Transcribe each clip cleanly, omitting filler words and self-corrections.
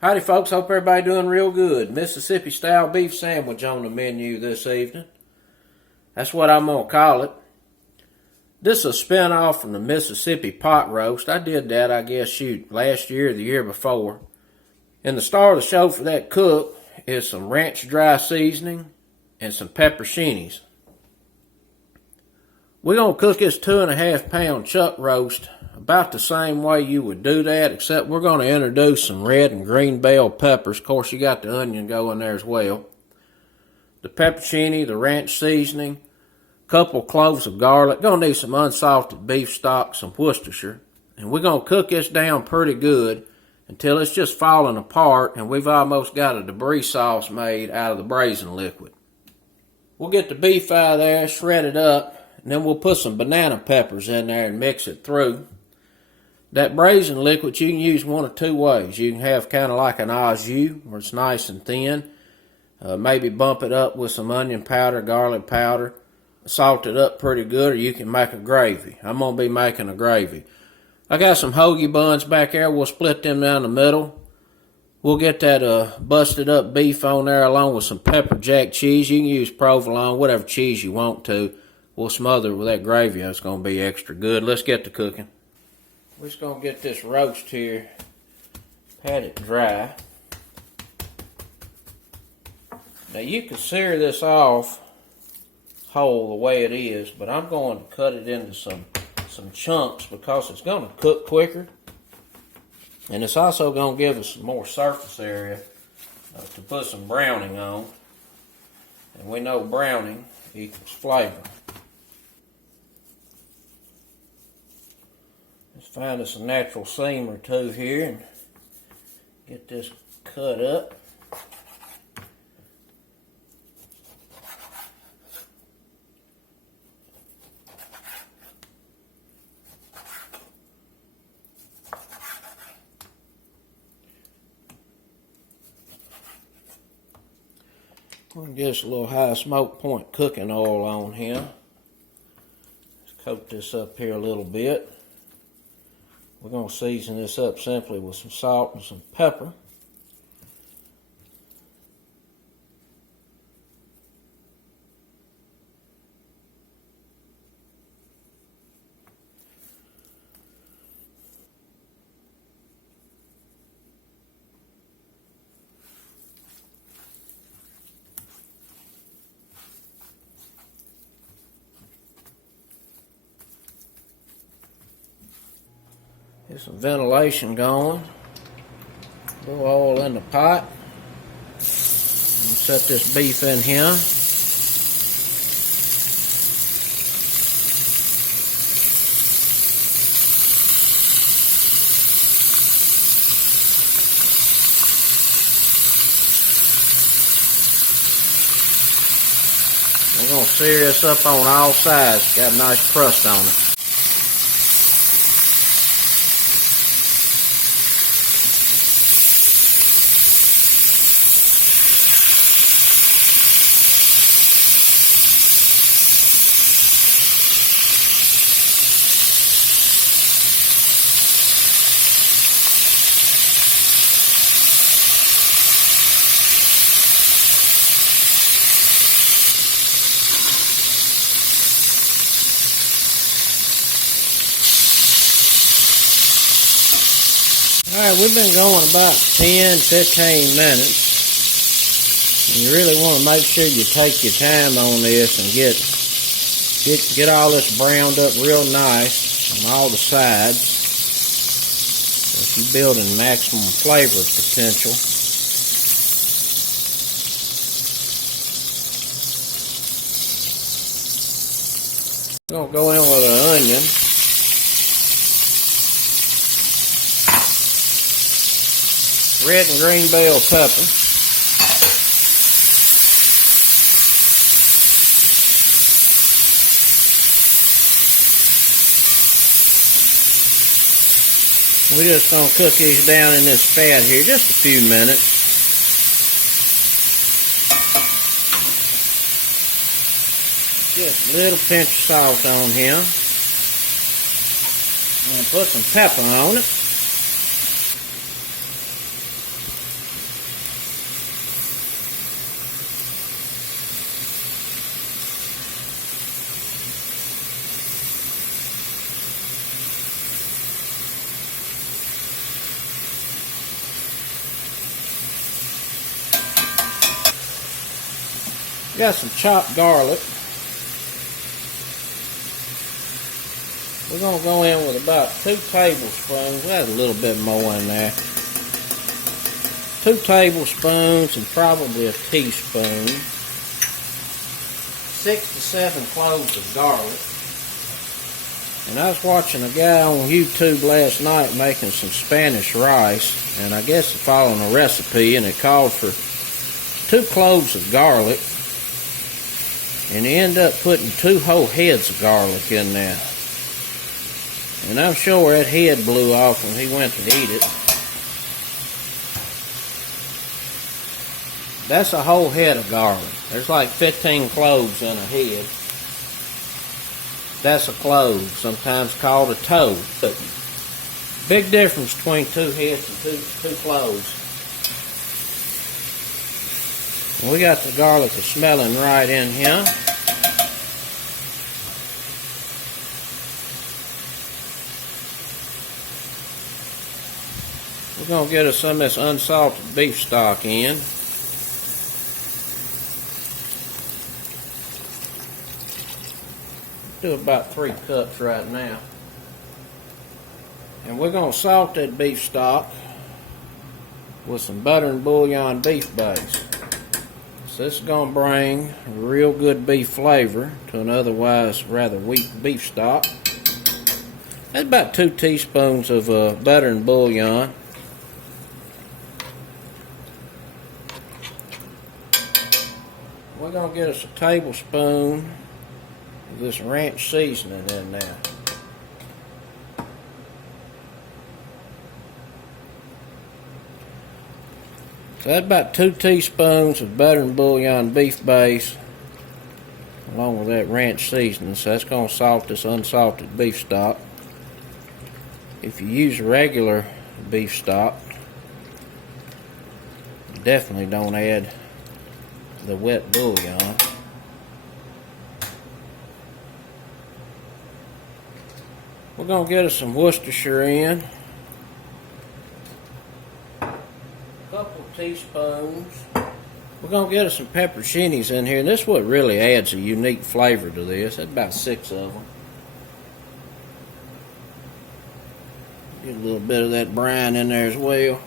Howdy folks, hope everybody doing real good. Mississippi style beef sandwich on the menu this evening. That's what I'm going to call it. This is a spin-off from the Mississippi pot roast. I did that, I guess, last year or the year before. And the star of the show for that cook is some ranch dry seasoning and some pepperoncinis. We're going to cook this 2.5 pound chuck roast about the same way you would do that, except we're going to introduce some red and green bell peppers. Of course, you got the onion going there as well. The pepperoncini, the ranch seasoning, a couple cloves of garlic. Going to need some unsalted beef stock, some Worcestershire. And we're going to cook this down pretty good until it's just falling apart and we've almost got a debris sauce made out of the braising liquid. We'll get the beef out of there, shred it up, and then we'll put some banana peppers in there and mix it through. That braising liquid you can use one of two ways. You can have kind of like an au jus, where it's nice and thin. Maybe bump it up with some onion powder, garlic powder, salt it up pretty good, or you can make a gravy. I'm going to be making a gravy. I got some hoagie buns back there. We'll split them down the middle. We'll get that busted up beef on there along with some pepper jack cheese. You can use provolone, whatever cheese you want to. We'll smother it with that gravy. It's going to be extra good. Let's get to cooking. We're just going to get this roast here, pat it dry. Now you can sear this off whole the way it is, but I'm going to cut it into some chunks because it's going to cook quicker. And it's also going to give us some more surface area to put some browning on. And we know browning equals flavor. Let's find us a natural seam or two here and get this cut up. We're going to get us a little high smoke point cooking oil on here. Let's coat this up here a little bit. We're going to season this up simply with some salt and some pepper. Get some ventilation going. A little oil in the pot. And set this beef in here. We're going to sear this up on all sides. Got a nice crust on it. Alright, we've been going about 10-15 minutes. And you really want to make sure you take your time on this and get all this browned up real nice on all the sides. So you're building maximum flavor potential. I'm going to go in with an onion. Red and green bell pepper. We're just going to cook these down in this fat here just a few minutes. Just a little pinch of salt on here. I'm going to put some pepper on it. Got some chopped garlic. We're going to go in with about 2 tablespoons. We had a little bit more in there. 2 tablespoons and probably a teaspoon. 6 to 7 cloves of garlic. And I was watching a guy on YouTube last night making some Spanish rice, and I guess he's following a recipe, and it called for 2 cloves of garlic, and he ended up putting 2 whole heads of garlic in there. And I'm sure that head blew off when he went to eat it. That's a whole head of garlic. There's like 15 cloves in a head. That's a clove, sometimes called a toe. But big difference between 2 heads and two cloves. And we got the garlic smelling right in here. We're going to get us some of this unsalted beef stock in. Do about 3 cups right now. And we're going to salt that beef stock with some butter and bouillon beef base. So this is going to bring a real good beef flavor to an otherwise rather weak beef stock. That's about 2 teaspoons of butter and bouillon. We're going to get us a tablespoon of this ranch seasoning in there. So that's about 2 teaspoons of butter and bouillon beef base along with that ranch seasoning. So that's going to salt this unsalted beef stock. If you use regular beef stock, definitely don't add the wet bouillon. We're going to get us some Worcestershire in. A couple of teaspoons. We're going to get us some pepperoncinis in here. And this is what really adds a unique flavor to this. That's about 6 of them. Get a little bit of that brine in there as well.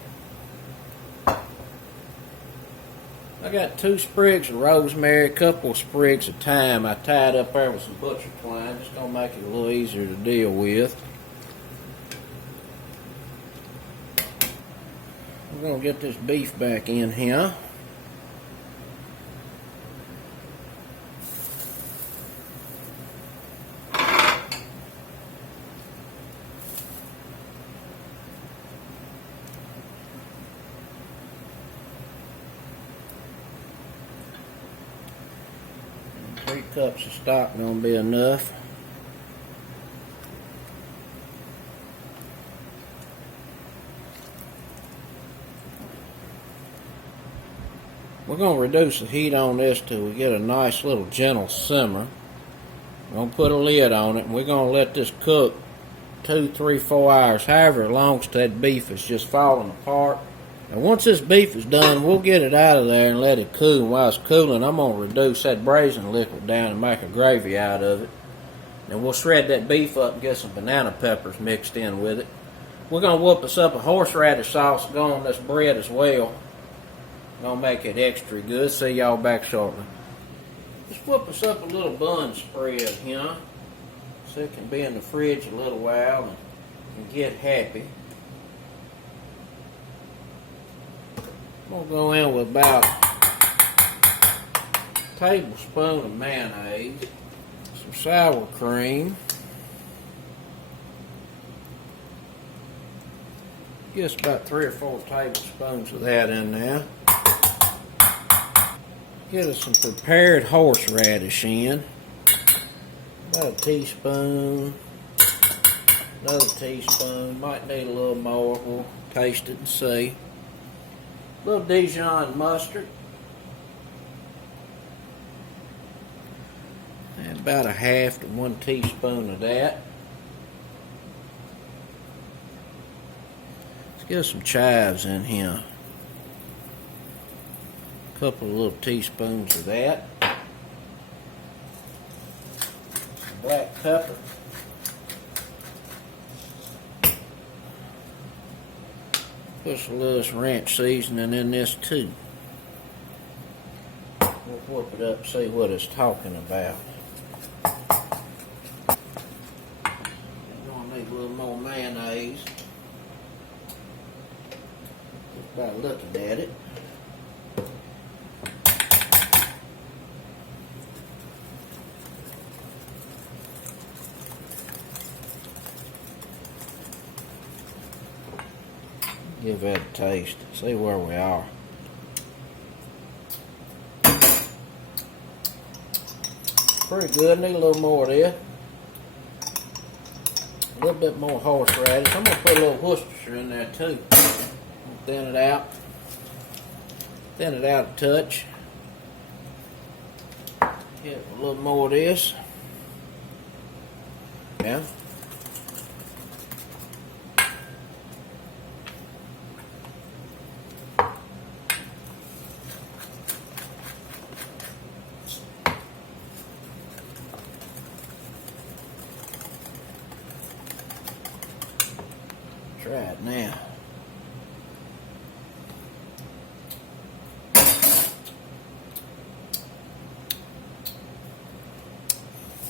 I got 2 sprigs of rosemary, a couple of sprigs of thyme. I tied up there with some butcher twine. Just going to make it a little easier to deal with. We're going to get this beef back in here. Three cups of stock gonna be enough. We're gonna reduce the heat on this till we get a nice little gentle simmer. We're gonna put a lid on it and we're gonna let this cook 2, 3, 4 hours, however long as that beef is just falling apart. And once this beef is done, we'll get it out of there and let it cool. And while it's cooling, I'm going to reduce that braising liquid down and make a gravy out of it. And we'll shred that beef up and get some banana peppers mixed in with it. We're going to whoop us up a horseradish sauce to go on this bread as well. Going to make it extra good. See y'all back shortly. Just whoop us up a little bun spread here, so it can be in the fridge a little while and get happy. We'll go in with about a tablespoon of mayonnaise, some sour cream, just about 3 or 4 tablespoons of that in there. Get us some prepared horseradish in, about a teaspoon, another teaspoon, might need a little more, we'll taste it and see. A little Dijon mustard, and about a half to 1 teaspoon of that. Let's get some chives in here. A couple of little teaspoons of that. pepper. Put some little ranch seasoning in this too. We'll whip it up and see what it's talking about. You're gonna need a little more mayonnaise. Just by looking at it. Give that a taste. See where we are. Pretty good. Need a little more of this. A little bit more horseradish. I'm going to put a little Worcestershire in there too. Thin it out. Thin it out a touch. Get a little more of this. Yeah. Try it now.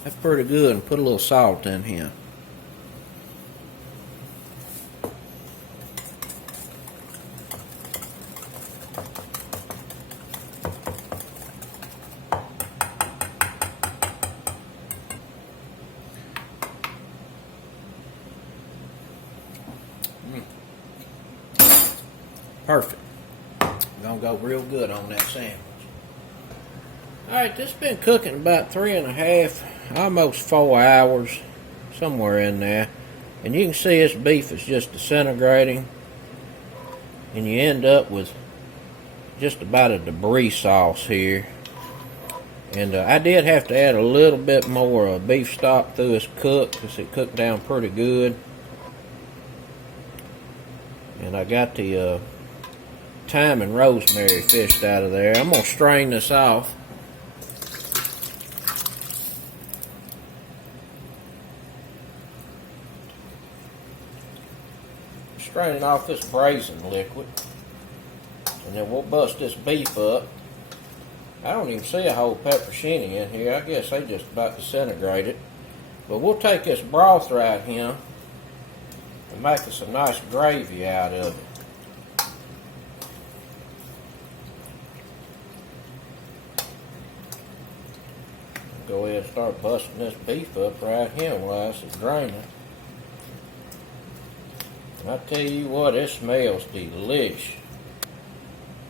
That's pretty good. And put a little salt in here. Perfect. Gonna go real good on that sandwich. Alright, this has been cooking about 3.5, almost 4 hours, somewhere in there. And you can see this beef is just disintegrating. And you end up with just about a debris sauce here. And I did have to add a little bit more beef stock through this cook because it cooked down pretty good. And I got the thyme and rosemary fished out of there. I'm going to strain this off. Straining off this braised liquid. And then we'll bust this beef up. I don't even see a whole pepperoncini in here. I guess they just about disintegrated. But we'll take this broth right here and make us a nice gravy out of it. Go ahead and start busting this beef up right here while it's draining. And I tell you what, it smells delicious.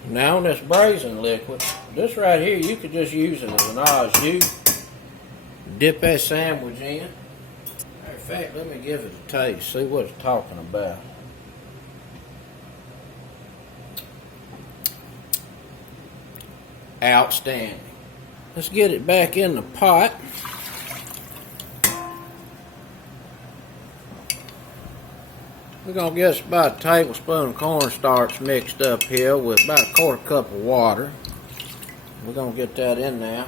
Now on this braised liquid, this right here, you could just use it as an au jus. Dip that sandwich in. In fact, let me give it a taste, see what it's talking about. Outstanding. Let's get it back in the pot. We're going to get us about a tablespoon of cornstarch mixed up here with about a 1/4 cup of water. We're going to get that in there.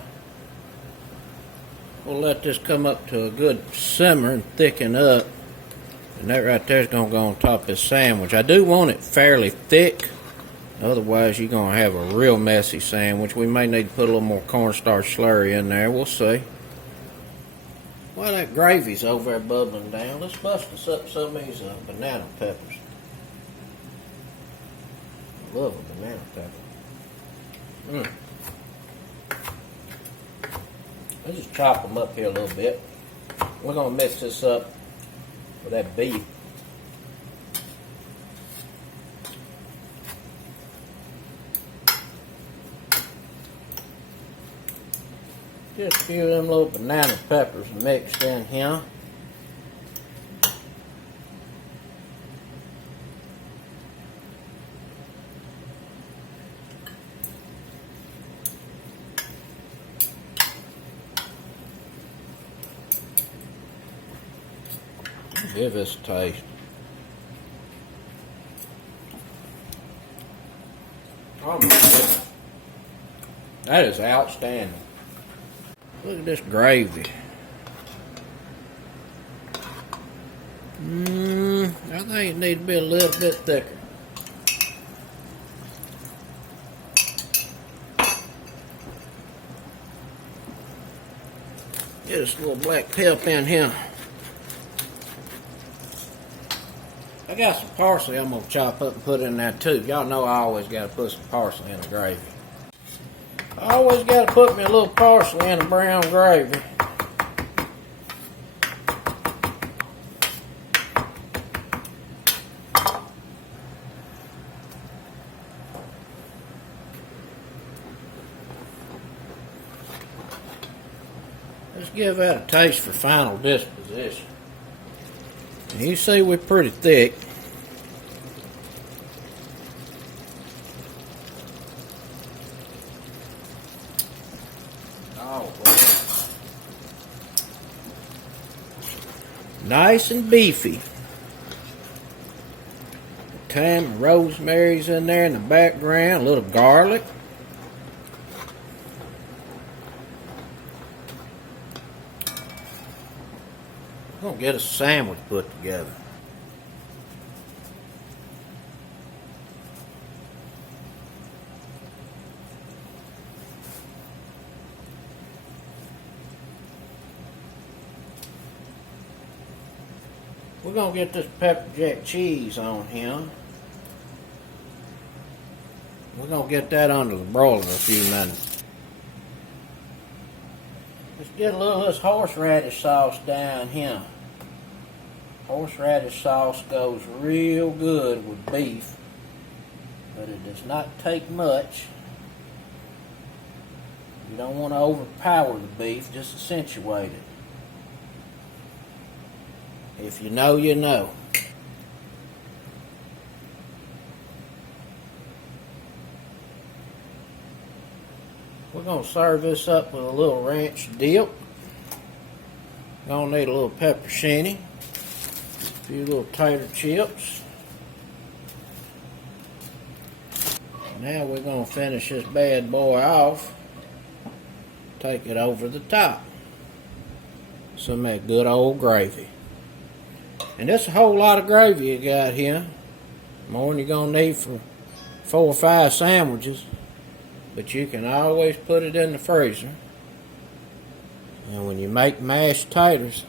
We'll let this come up to a good simmer and thicken up. And that right there is going to go on top of this sandwich. I do want it fairly thick. Otherwise, you're going to have a real messy sandwich. We may need to put a little more cornstarch slurry in there. We'll see. While that gravy's over there bubbling down, let's bust us up some of these banana peppers. I love a banana pepper. Let's just chop them up here a little bit. We're going to mix this up with that beef. Just a few of them little banana peppers mixed in here. Give this a taste. Oh my goodness. That is outstanding. Look at this gravy. I think it needs to be a little bit thicker. Get this little black pepper in here. I got some parsley I'm going to chop up and put in there too. Y'all know I always got to put some parsley in the gravy. I always got to put me a little parsley in the brown gravy. Let's give that a taste for final disposition. You see we're pretty thick. Oh, boy. Nice and beefy. Thyme and rosemary's in there in the background, a little garlic. We're going to get a sandwich put together. We're going to get this pepper jack cheese on here. We're going to get that under the broiler in a few minutes. Let's get a little of this horseradish sauce down here. Horseradish sauce goes real good with beef, but it does not take much. You don't want to overpower the beef, just accentuate it. If you know, you know. We're going to serve this up with a little ranch dip. Going to need a little pepperoncini. A few little tater chips. Now we're going to finish this bad boy off. Take it over the top. Some of that good old gravy. And that's a whole lot of gravy you got here. More than you're going to need for 4 or 5 sandwiches. But you can always put it in the freezer. And when you make mashed taters,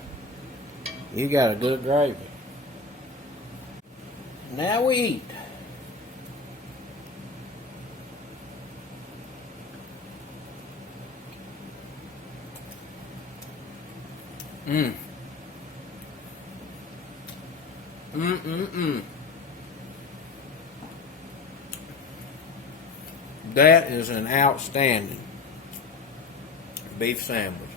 you got a good gravy. Now we eat. That is an outstanding beef sandwich.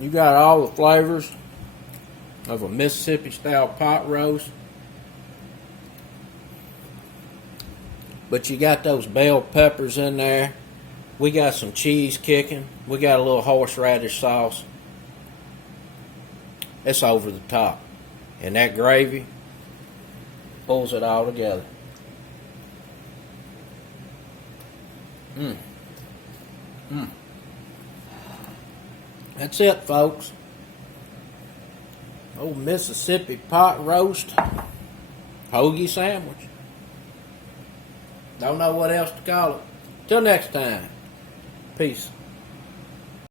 You got all the flavors of a Mississippi style pot roast, but you got those bell peppers in there. We got some cheese kicking. We got a little horseradish sauce. It's over the top. And that gravy pulls it all together. That's it, folks. Old Mississippi pot roast hoagie sandwich. Don't know what else to call it. Till next time. Peace.